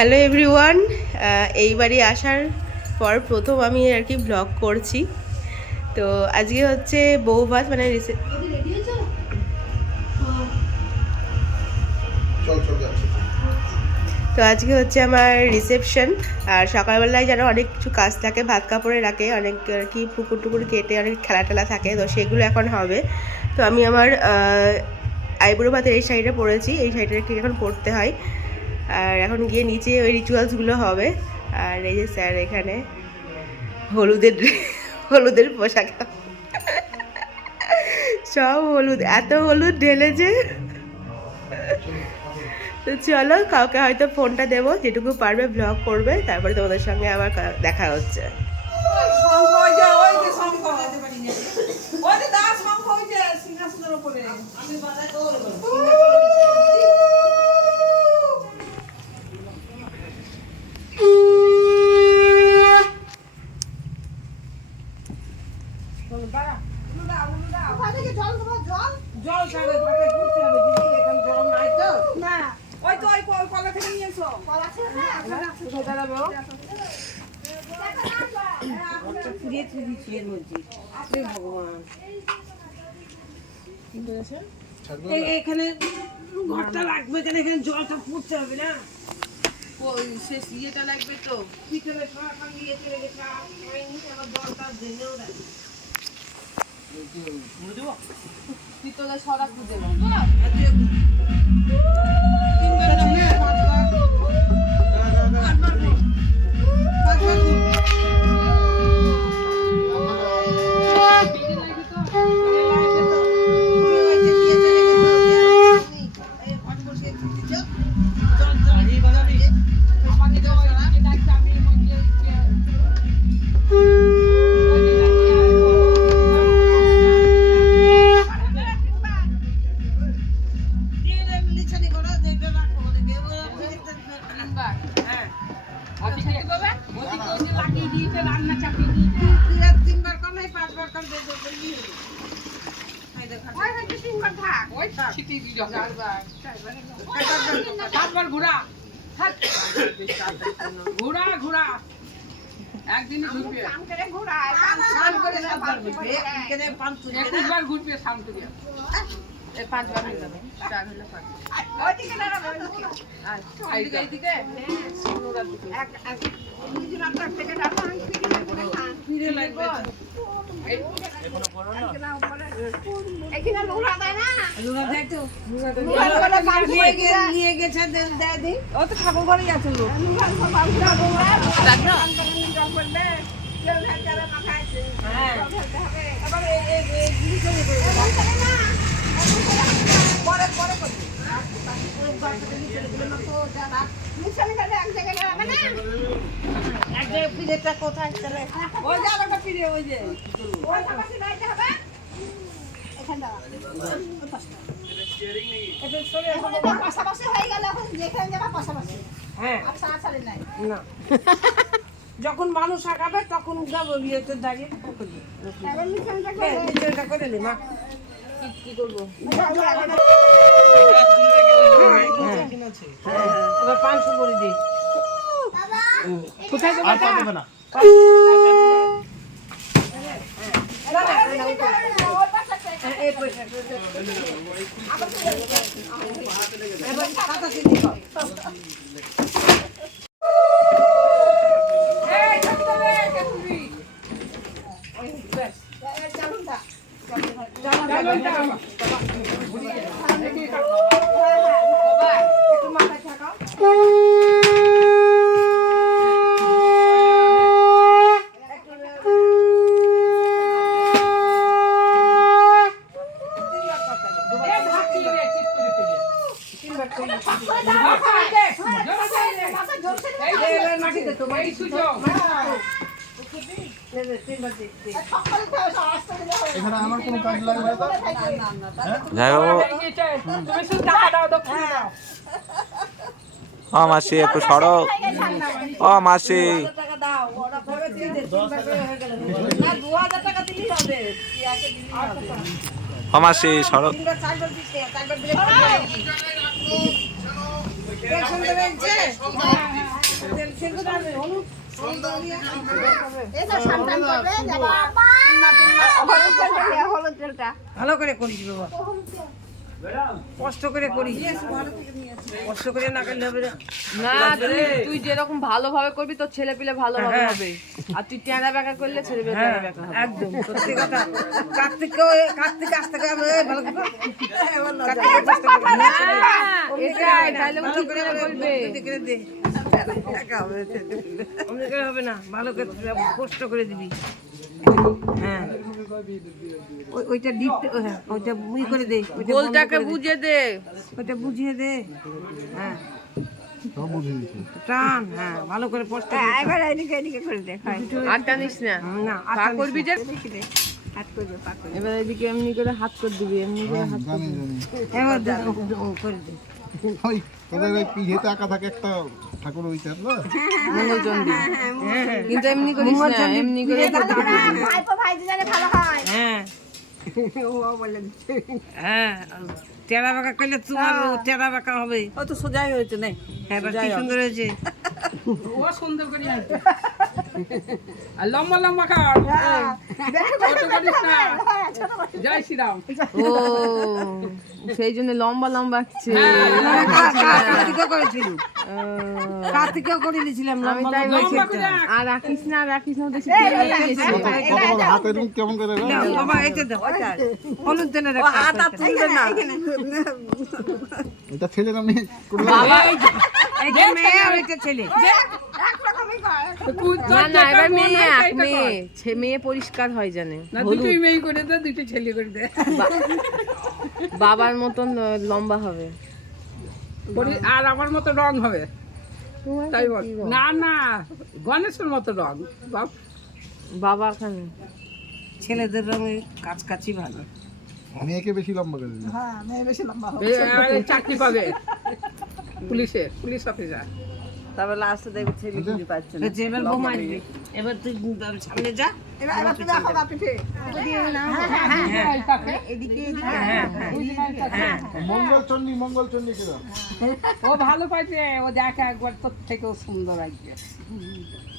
Hello everyone, এইবারই আসার পর প্রথম আমি আর কি ব্লগ করছি। তো আজকে হচ্ছে বউভাত মানে তো আজকে হচ্ছে আমার রিসেপশন। আর সকালবেলায় যেন অনেক কিছু কাজ থাকে, ভাত কাপড়ে রাখে, অনেক আর কি পুকুর টুকুর কেটে অনেক খেলা টেলা থাকে, তো সেগুলো এখন হবে। তো আমি আমার আইবুড়ো ভাতের এই শাড়িটা পরেছি, এই শাড়িটা কি এখন পরতে হয়। আর এখন গিয়ে নিচে ওই রিচুয়ালসগুলো হবে। আর এই যে স্যার এখানে হলুদের হলুদের পোশাক, সব হলুদ, এত হলুদ ঢেলেছে। তো চলো, কাউকে হয়তো ফোনটা দেবো, যেটুকু পারবে ব্লগ করবে, তারপরে তোমাদের সঙ্গে আবার দেখা হচ্ছে। এখানে ঘরটা লাগবে, এখানে জলটা ফুটতে হবে না, ওই শেষ ইয়েটা লাগবে তো, পিছনে সরাসরি ইয়ে চলে গেছে, আবার জলটা জেনেও রাখবে পিতলে সরা খুঁজে ঘোরা ঘোরা একদিন ঘুরবে, 21বার ঘুরবে শান্তুরিয়া, 5বার হয়ে যাবে, 4 হলে 5। এইদিকে ফিরে লাগবে নিয়ে গেছে, ও তো ঠাকুর ঘরেই আছে লোক। কোথায় ফিরে ওই যে যখন মানুষ আঁকাবে তখন ইয়েতে দাঁড়িয়ে করে নি মা, কি করবো, 500 করে দিই। কোথায় দেবে না আমার কোনো কাজ লাগবে না। মাসি একটু সরো, ও মাসি, ও মাসি সরো। ভালো করে করিস বাবা, কষ্ট করে করিস, কষ্ট করে না করলে হবে না। না তুই যেরকম ভালোভাবে করবি তোর ছেলে পিলে ভালোভাবে হবে, আর তুই টেনা বেকা করলে ছেলে পিলে টেনা বেকা হবে। একদম সত্যি কথা। কার্তিক আসতে হবে ভালো করে, কার্তিকের চেষ্টা করবি। এটাই তাহলে ও ঠিক করে করবে। অমনি করে হবে না, ভালো করে কষ্ট করে দিবি। হ্যাঁ ওইটা ডিপ, হ্যাঁ ওইটা মুই করে দে, ওইটা গোলটাকে বুঝে দে। ওইটা বুঝিয়ে দে। হ্যাঁ সব বুঝে দিচ্ছি। টান, হ্যাঁ ভালো করে পোস্ট এবার এদিকে এদিকে করে দেখাই আর টানিস না, না পা করবি যে হাত করবে পা করবে এবার এদিকে এমনি করে হাত করে দিবি, এমনি করে হাত জানি জানি। এবার করে দে। ওই তোদের ওই পিঠেতে আঁকা থাকে একটা ঠাকুর ওইটা না? মঙ্গলচন্ডী, কিন্তু এমনি করিস না, এমনি করে ভাইপো ভাইজি জানে ভালো হয় হ্যাঁ ও বলে দিচ্ছে হ্যাঁ, টেরা বাঁকা করলে তোমার টেরা বাঁকা হবে। ও তো সোজাই হয়েছে না হ্যাঁ এবার কি সুন্দর হয়েছে। ও সুন্দর করে আসবে আর লম্বা লম্বা কাট ছোট করিস না। জয় শ্রীরাম। ও সেই জন্য লম্বা লম্বা আছে। কার্তিকও করেছিল, কার্তিকও করে নিয়েছিলাম। আমি তাই বলছি, আর রাখিস না রাখিস না দেখি তোমার হাতের মুখ কেমন করে রে? বাবা এটা দাও, হলুদ দেনের হাত আর তুলবে না এটা ছেলের আমি কোনো এইটা মেয়ে আর এটা ছেলে। না না এবার মেয়ে মেয়ে পরিষ্কার হয় জানে, না দুটোই মেয়ে করে দে, দুটো ছেলে করে দে। বাবার মতন লম্বা হবে। আর আমার মতো রং হবে তাই বল। না না গণেশের মতো রং। বাবা খানে ছেলেদের রঙে কাছকাছি ভালো। মেয়েকে বেশি লম্বা করে দিল। চাকরি পাবে পুলিশে, পুলিশ অফিসার। তারপর লাস্টে দেখবে ছেলে খুঁজে পাচ্ছে না হচ্ছে এবার বোমা আসবে, এবার তুই সামনে যা। এবার তুমি দেখো বাপিতে এদিকে এদিকে মঙ্গল চন্ডী ছিল। ও ভালো পাইছে, ও দেখে একবার তোর থেকেও সুন্দর আসবে।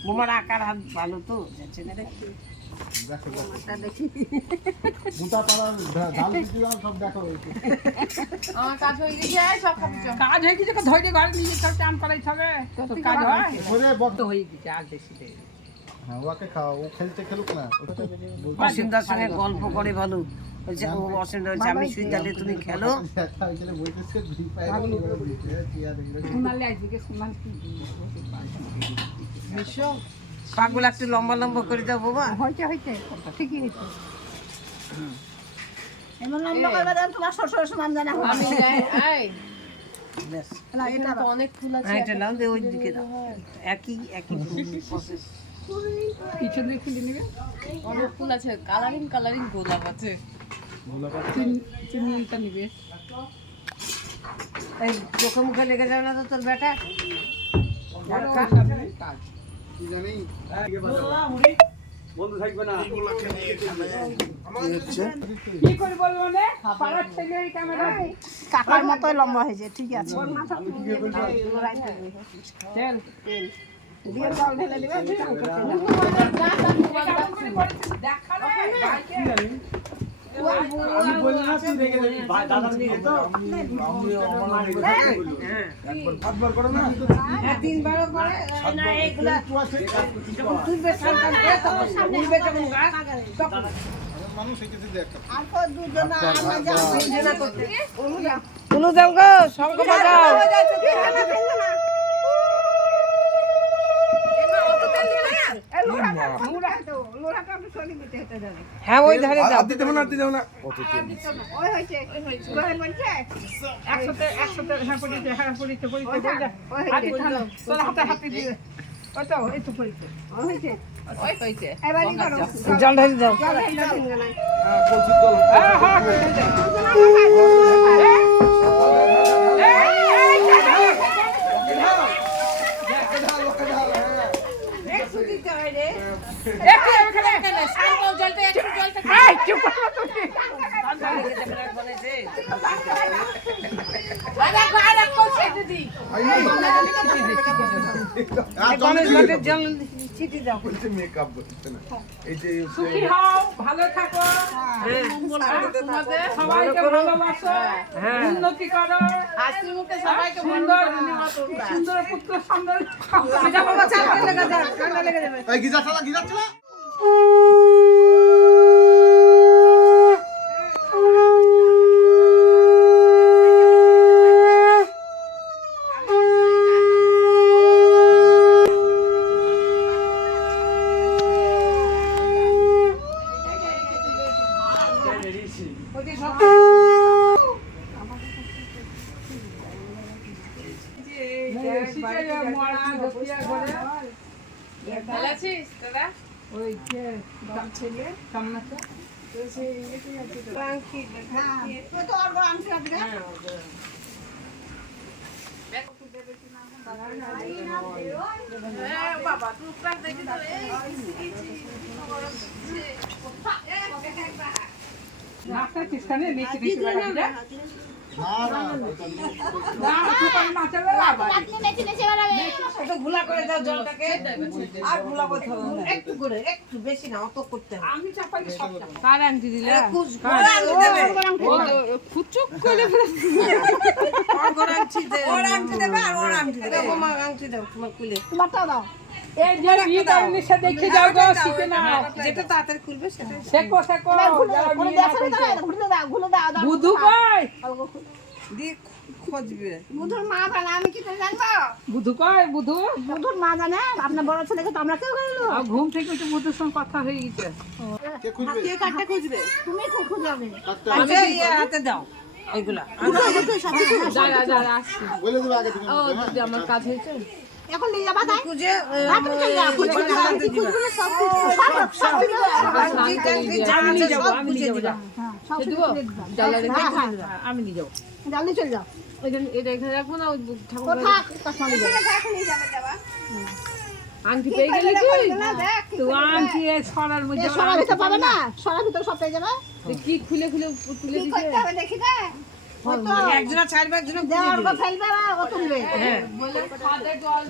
বোমার আকার হাত ভালো তো ছেলেদের। দেখো মোটা পাড়ার ঢাল দিলাম সব দেখো হয়েছে। আমার কাজ হয়ে গেছে, সব কাজ হয়ে গেছে, ধৈর্য ঘরে নিয়ে সব চান করাই হবে। তো কাজ হয় ওরে তো হয়ে গেছে, আর বেশি দেরি নেই। হ্যাঁ ওকে খাও, ও খেলতে খেলুক না। অসীমদার সঙ্গে গল্প করে ভালো বলছে, ও অসীমদা বলছে আমি শুই তাহলে তুমি খেলো। সোনালি আসবে কি সোনালি পাগুলো একটু লম্বা লম্বা করে দাও বাবা। হয়েছে হয়েছে ঠিকই হয়েছে এমন লম্বা করবে যেন তোমার শ্বশুর সমান জানা হয় আমি এই ব্যাস না, এটা তো অনেক ফুল আছে, হ্যাঁ এটা নাও দে, ওই দিকে দাও। একই প্রসেস। পিছনে খুলে নেবে। অনেক ফুল আছে, কালারিং কালারিং গোলাপ আছে। চিনিটা নেবে। এই চোখে মুখে লেগে যাবে না তো তোর বেটা? কি করে বলবো মানে পাড়ার ছেলে এই ক্যামেরা কাকার মতোই লম্বা হয়েছে ঠিক আছে চল দিয়ে জল ঢেলে দিবে তিনবারও করে না এইগুলা যখন তুলবে সাবধান করে তখন উঠবে যখন গাছ তখন মানুষ এঁকেছে দেখ। আর তো দুজন আমরা যাবো তুলো দাও গো, শঙ্খ বাজাও। হ্যাঁ ওই ধারে দাও। দিতে হবে না, দিতে হবে না। ওই হয়েছে গোহেন বলছে একসাথে হ্যাঁ পড়িতে ওই হয়েছে তোর হাতে হাতে দিয়ে ওটা এই তো পড়িতে ওই হয়েছে ওই হইছে এবারই করো জল ঢালি দাও। জল ঢেলে দিন না হ্যাঁ হ্যাঁ গণেশ ঘাটের জল চিঠি দাও। মেকআপ করতে না এই যে সুখী হও, ভালো থাকো, সবাইকে ভালোবাসো, উন্নতি করো, হাসি মুখে সবাইকে সুন্দর সুন্দর পুত্র সুন্দর এই গিজার চালা গিজার চালা ভালো আছিস দাদা? ওই যে ছেলে সামনাটা তুই তো অর্ঘ্য আনছিস আজকে? হ্যাঁ বাবা, টুকটাক দেখি তো এই শিখেছি। নাচটা চেষ্টা নেই বেশি বেশি বাড়াতে না না না সুপার নাচাবে বাবা আপনি নেচে নেচে বেড়াবে। একটু ঘোলা করে দাও জলটাকে, আর ঘোলা করতে হবে না। একটু করে, একটু বেশি না, অত করতে হবে। আমি চাপাইলে সব কার আংটি দিলে? ঘোড়া আনতে দেবে। ফুচুক করে ওর আংটি দেবে। ওর আংটি দেবে আর ওর আংটি দেবে। তোমার আংটি দাও, তোমার কুলে। তোমারটাও দাও। এই যে বিয়ে করেনি সে দেখে যাও গো শিখে নাও যেটা তাড়াতাড়ি খুলবে সেটা। শেখো শেখো যারা ঘুরে বিয়ে না দেখো করেছে। না, ঘুরে দাও, ঘুরে দাও, দাও। বুধু কই দিয়ে খোঁজবে। বুধুর মা জানে, আমি কি করে জানবো? বুধু কই বুধু বুধুর মা জানে, আপনার বড় ছেলেকে তো আমরা কেউ গেলো। আর ঘুম থেকে উঠে বুধুর সঙ্গে কথা হয়ে গেছে কে খুঁজবে কে কাটটা খুঁজবে? তুমি খুব খুঁজাবে। কাটতে আমি হাতে দাও ওইগুলা। দাঁড়া দাঁড়া আসছি। বলে দেবে আগে তুমি ও দিদি, আমার কাজ হয়েছে? এখন নিয়ে যাবা তাই? খুঁজে তুমি চলে যাও, খুঁজবে না, আনতে দিবা। খুঁজবে না, সব খুঁজবে, সব খুঁজবে। আংটি টাংটি যা আছে সব খুঁজে দিবা। হ্যাঁ, সব সে দিব? খুঁজে দিবা। জানলা রেখে? হ্যাঁ, হ্যাঁ, আমি নিয়ে যাবো জলদি চলে যাও। এটা এখানে রাখবো না? ওই ঠাকুর কোথায় কাশ্মা নিয়ে যাবে? আংটি পেয়ে গেলি তুই? তো আনছি সরার মধ্যে এ সরা ভিতর পাবে না, সরা ভিতর সব পেয়ে যাবে। কি খুলে খুলে তুলে কি দিছে? করতে হবে দেখি দে। ও তো একজনা ছাড়বে একজনা খুঁজে দেওয়ার দিবে। পর ফেলবে আর ও তুলবে।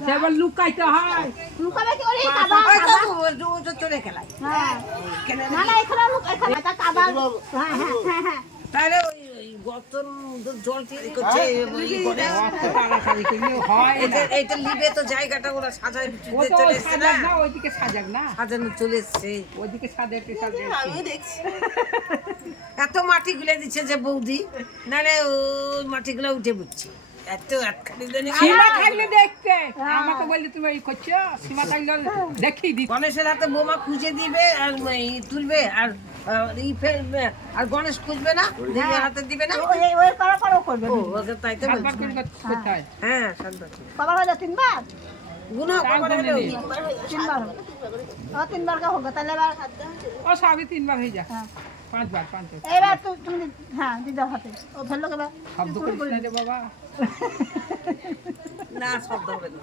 সেবার লুকাইতে হয় লুকাবে কি করে? কাদা, ওই কাদা। তো ও তো চলে খেলায়। হ্যাঁ। না না, এখানে এখানে একটা কাদা। হ্যাঁ হ্যাঁ হ্যাঁ হ্যাঁ। তাহলে ওই গর্তন জল ঠিক করছে ই করে। তাড়াতাড়ি করলে হয় না এইটা লিবে তো জায়গাটা ওরা সাজায় ও তো চলে এসছে না। সাজাক না ওইদিকে সাজাক না সাজানো চলে এসছে। ওইদিকে সাজাতে সাজাতে এত মাটি গুলে দিচ্ছে যে বৌদি, নাহলে ওই মাটিগুলো উঠে বুঝছে। এত একখানি জানি সীমা থাকলে দেখতে আমাকে বললে তুমি এই করছো সীমা থাকলে দেখিয়ে দিচ্ছি গণেশের হাতে বোমা খুঁজে দিবে আর তুলবে আর ই ফেলবে আর গণেশ খুঁজবে না, নিজের হাতে দিবে না। ওই করার পর ও করবে। ও ওকে তাই তো একবার বলছি। করে করতে হয় হ্যাঁ সাতবার কবার হলো? তিনবার? গুনা কবার হলো? তিনবার হলো। ও তিনবার কা হোগা, তাহলে এবার ও সবই 3 বার হয়ে যায় 5 বার এবার তুমি হ্যাঁ দিদার হাতে ও ফেললো কেবার। শব্দ করিস না রে বাবা না শব্দ হবে না।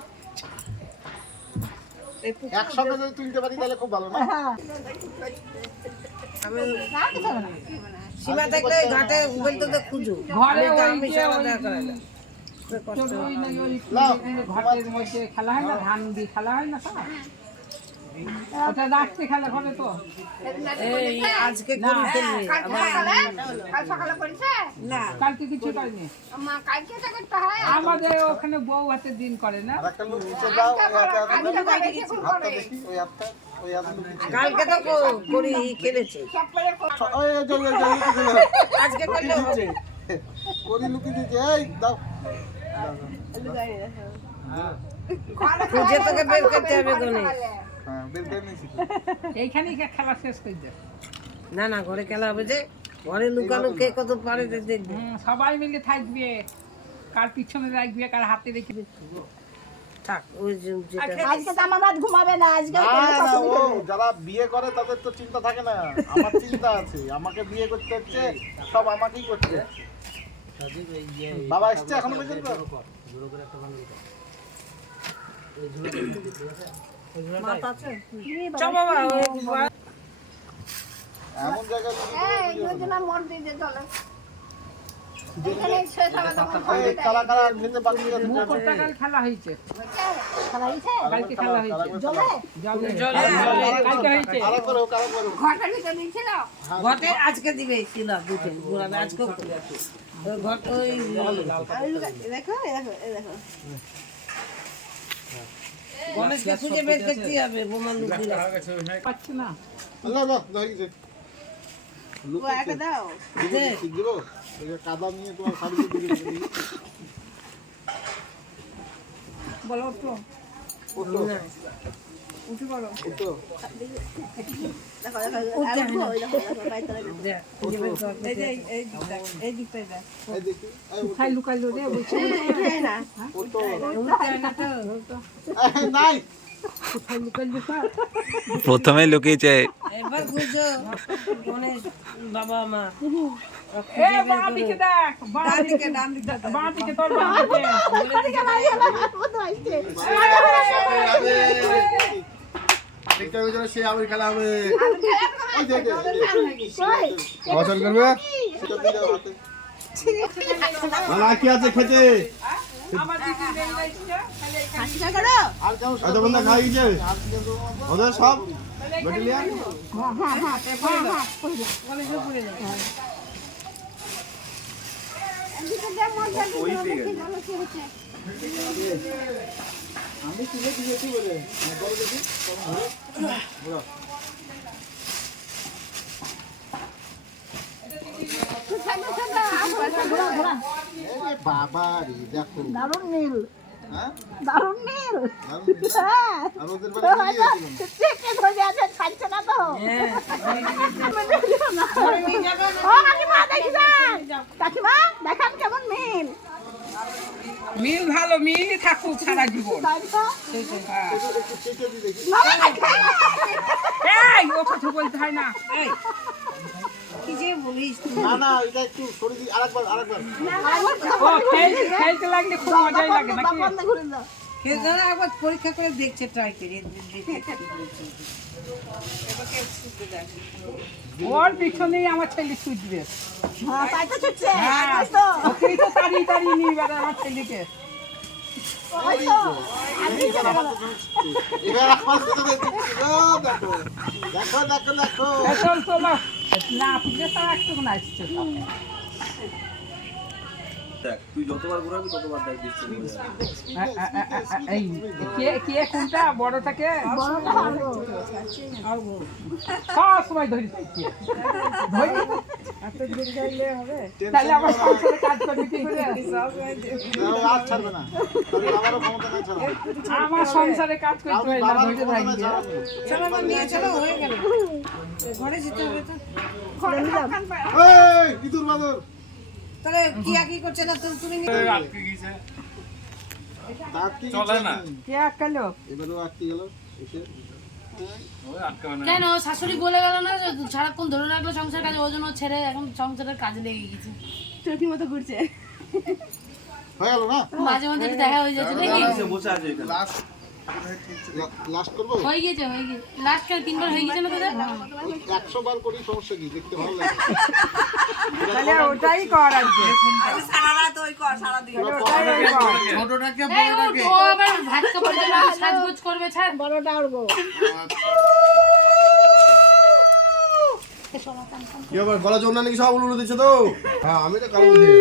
একসঙ্গে যদি তুলতে পারি তাহলে খুব ভালো না হ্যাঁ, আমি আর কিছু হবে না। সীমা থাকলে ঘাটে বলতে তো খুঁজো ঘরে আমি তো ওই আমি যে সারা ওই দেখা করে না। ওই না ওই লাও। ঘরের মধ্যে খেলা হয় না ধান দিয়ে খেলা হয় না সব ওটা রাখতে খেলা করে তো এই আজকে করি ফেলবে কাল সকালে করেছে? না কালকে কিছু করেনি মা কালকে এটা করতে হয়। আমাদের ওখানে বউ হাতে দিন করে না আর একটা লোক নিচে দাও ওই হাতে আমি তো বাইরে গেছি হাতটা দেখি ওই হাতটা ওই হাত লুকিয়ে কালকে তো করি খেলেছে সব করে ওই জল লুকিয়ে আজকে করলে হবে। করি লুকিয়ে দিয়েছে এই দাও খুঁজে তোকে বের করতে হবে গণেশ। হ্যাঁ বের করে নিয়েছি এইখানেই খেলা শেষ করে দেয় না না ঘরে খেলা হবে যে ঘরে লুকানো কে কত পারে দেখবে। সবাই মিলে থাকবে কার পিছনে রাখবে কার হাতে রেখে থাক ওই যেটা আজকে তো আমার রাত ঘুমাবে না আজকে। না না ও যারা বিয়ে করে তাদের তো চিন্তা থাকে না আমার চিন্তা আছে আমাকে বিয়ে করতে হচ্ছে সব আমাকেই করতে হচ্ছে বাবা এসছে এখনো পর্যন্ত চ বাবা এমন জায়গায় লুকিয়ে এই দুজন মন দিয়ে চলে। এখানে শেষ হবে তখন এই কারা কারা খেতে বাকি আছে কাল খেলা হয়েছে খেলা হয়েছে কালকে খেলা হয়েছে জলে জলে কালকে হয়েছে কারা করো ঘরটা ভিতরে দিয়েছিল ঘটে আজকে দিবে ছিল দুটো ঘোরাবে আজকে ওই ঘট ওই দেখো এই দেখো এই দেখো গণেশকে খুঁজে বের করতে হবে বোমা লুক দিলে পাচ্ছি না আল্লাহ বাহ দাই গেছে ও একটা দাও ঠিক দিব এই যে কাদা নিয়ে তোমার শাড়িতে দিকে দিবি বলো তো ওটো উঠে পড়ো ওটো দেখো দেখো আর উঠবো, ওই দেখো দেখো বাইরে দেখ খুঁজে বের কর এই দিকটাই দেখ এই দেখি এই খাই লুকাইলো রে বলছে উঠাই না ওটো তো নাই খাই লুকাইলো প্রথমে লুকিয়েছে এবার খুঁজো গণেশ বাবা মা এ বাঁ দিকে দেখ বাঁ দিকে বাঁ দিকে তোর বাঁ দিকে দেখতে হবে যেন সে আবার খেলা হবে এই যে বছর করবে সেটা দিয়ে দাও হাতে না কি আছে খেতে আমার দিদি নেই না আর কেউ এত বন্ধ খাই গেছে ওদের সব ব্যাটালিয়ান আমি তুলে দিয়েছি বলে বলো দেখি বলো এই বাবা রে দেখো দারুণ নীল হ্যাঁ দারুণ নীল আর ওদের বাড়ি গিয়েছিলাম চেকে ধরে আছে খাচ্ছে না তো ও কাকিমা দেখি কাকিমা দেখান কেমন মিল মিল ভালো মিলই থাকুক সারা জীবন তাই তো একটু চেকে দি দেখি না না খাই না। এই ও কথা বলতে হয় না এই কি যে বলিস তুই না না এটা একটু সরে দি আরেকবার ও খেলতে লাগলে খুব মজাই লাগে নাকি বন্ধ করে দাও খেলতে একবার পরীক্ষা করে দেখছে ট্রাই করে ওর পিছনেই আমার ছেলে ছুটবে হ্যাঁ তাই তো ছুটছে হ্যাঁ তাই তো ওকেই তো তাড়িয়ে নিয়ে বেড়ে আমার ছেলেকে ওই তো এবার আমার সাথে দেখছি দেখো দেখো দেখো দেখো চল চলো না পুজো তো একটু না আসছে এই কে কোনটা বড়টাকে বড়টা হলো সব সময় ধরি থাকি তাহলে আমার সংসারে কাজ করবে কি করে আর ছাড়বে না তাহলে আমারও ক্ষমতা নাই ছাড়বে আমার সংসারে কাজ করতে হয় না বাবার ধরে ক্ষমতা নাই থাকি ছাড়বে চলো আমার নিয়ে চলো হয়ে গেল ঘরে যেতে হবে তো ঘরে নিলাম এই ইঁদুর বাদর তাহলে কি কি করছে না তুমি আটকে চলে না কে আটকালো এবারেও আটকে গেল এসে কেন শাশুড়ি বলে গেল না যে সারাক্ষণ ধরে রাখলো সংসার কাজে ওই জন্য ছেড়ে এখন সংসারের কাজে লেগে গেছে চোখি মতো ঘুরছে হয়ে গেল না মাঝে মাঝে দেখা হয়ে যাচ্ছে নাকি লাস্ট লাস্ট করবো হয়ে গেছে লাস্ট কাল 3 বার হয়ে গেছে না তোদের 100 বার করি সমস্যা কি দেখতে ভালো লাগে তাহলে ওটাই কর আজকে ছোটটাকে এই ও আবার ভাত কাপড় জন্য সাজগোজ করবে ছাড় বড়টা উড়বো কি আবার গলা জোর না নাকি সব উড়ে দিচ্ছে তো হ্যাঁ আমি তো কারণ দিয়ে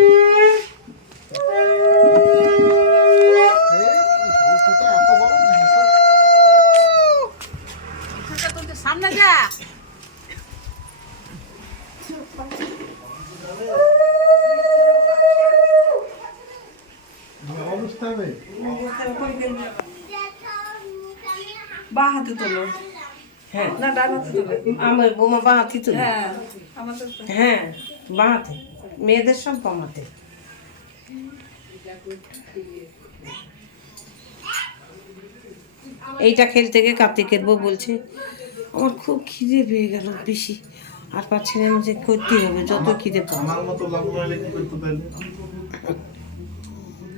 সামনে যা অবস্থা হবে বাঁ হাতে তোলো হ্যাঁ না ডান হাতে তোলো আমার বোমা বাঁ হাতে তোলো হ্যাঁ বাঁ হাতে মেয়েদের সব বাঁ হাতে এইটা খেলতে গিয়ে কার্তিকের বউ বলছে আমার খুব খিদে পেয়ে গেল বেশি আর পাচ্ছি না যে করতেই হবে যত খিদে পাবো আমার মতো লাভ হলে কি করতে তাইলে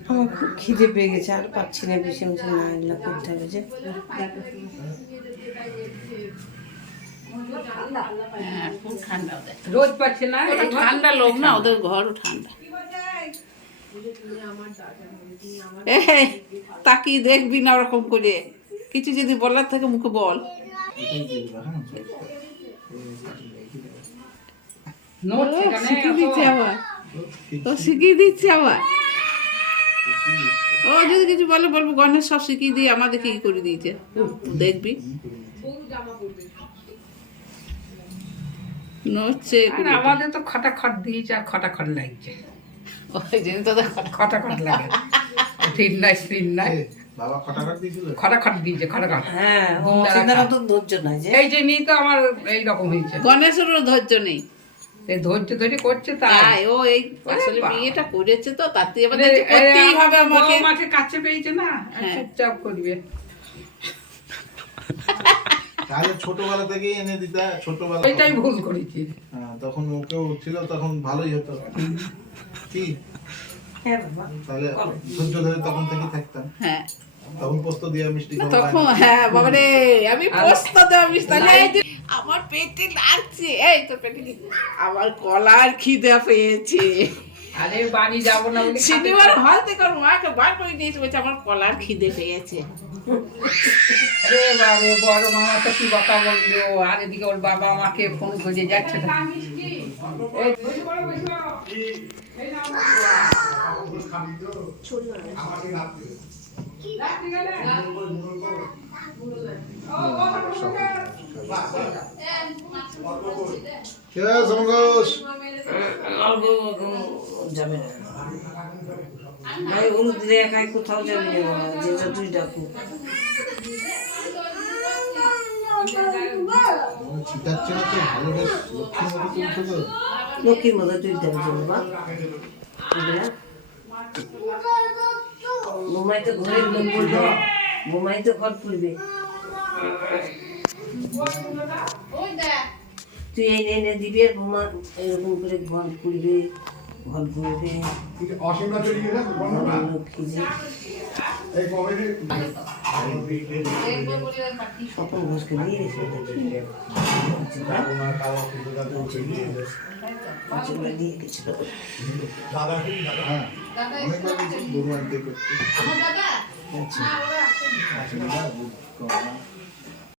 আমার খুব খিদে পেয়ে গেছে আর পাচ্ছি না বেশি আমি না এগুলো করতে হবে যে রোদ পাচ্ছে না ঠান্ডা লোক না ওদের ঘরও ঠান্ডা তাকিয়ে দেখবি না ওরকম করে, কিছু যদি বলার থাকে মুখে বল। নোট শিখিয়ে দিচ্ছে আবার, ও শিখিয়ে দিচ্ছে আবার। ও যদি কিছু বলে বলবো গণেশ সব শিখিয়ে দিয়ে আমাদের কি করে দিয়েছে, দেখবি নড়ছে। আমাদের তো খটাখট দিয়েছে আর খটাখট লাগছে, ওই জন্য তোদের খটাখট লাগে। ঠিক নাই স্ক্রিন নাই, বাবা খটাখট দিয়েছিল। খটাখট দিয়েছে খটাখট। হ্যাঁ ও চিন্তার তো ধৈর্য নাই যে। এই যে নিয়ে তো আমার এইরকম হয়েছে, গণেশেরও ধৈর্য নেই, এই ধৈর্য ধরে করছে তাই। তাই ও এই আসলে বিয়েটা করেছে তো তাতে এবার দেখছি করতেই হবে আমাকে। আমাকে কাছে পেয়েছে না, চুপচাপ করবে। তাহলে ছোটবেলা থেকেই এনে দিতে, ছোটবেলা এটাই ভুল করেছি। হ্যাঁ, তখন ওকেও ছিল, তখন ভালোই হতো কি। হ্যাঁ বাবা তাহলে ধৈর্য ধরে তখন থেকেই থাকতাম। হ্যাঁ তখন পোস্ত দিয়ে মিষ্টি খাওয়া তখন হ্যাঁ বাবারে আমি পোস্ত দেওয়া তাহলে এই যে আমার পেটে লাগছে, এই তো পেটে কি আমার কলার খিদে পেয়েছে। আরে বাড়ি যাবো না বলে সিনেমার হল থেকে ওর মাকে বার করে দিয়েছে, বলছে আমার কলার খিদে পেয়েছে। আরে বাবা, বড় মামা তো কি বকা বললো, আর এদিকে ওর বাবা আমাকে ফোন করে যাচ্ছে না। অল্প যাবে না ভাই, অনুদিনে একাই কোথাও যাবি না, যেটা তুই ডাকু। ছিটাচ্ছে না তো, ভালো বেশ লক্ষ্মীর মতো তুলছে তো। লক্ষ্মীর মতো তুই দেবে বা বোমাই তো ঘরে লোক পড়বে, বোমাই তো ঘর পড়বে। তুই এনে এনে দিবি আর বোমা এরকম করে ঘর পড়বে, ঘর পড়বে। সকল ঘোষকে দিয়ে দিয়ে গেছিল। হ্যাঁ, অনেকবার গেছি, গরু আনতে করতে।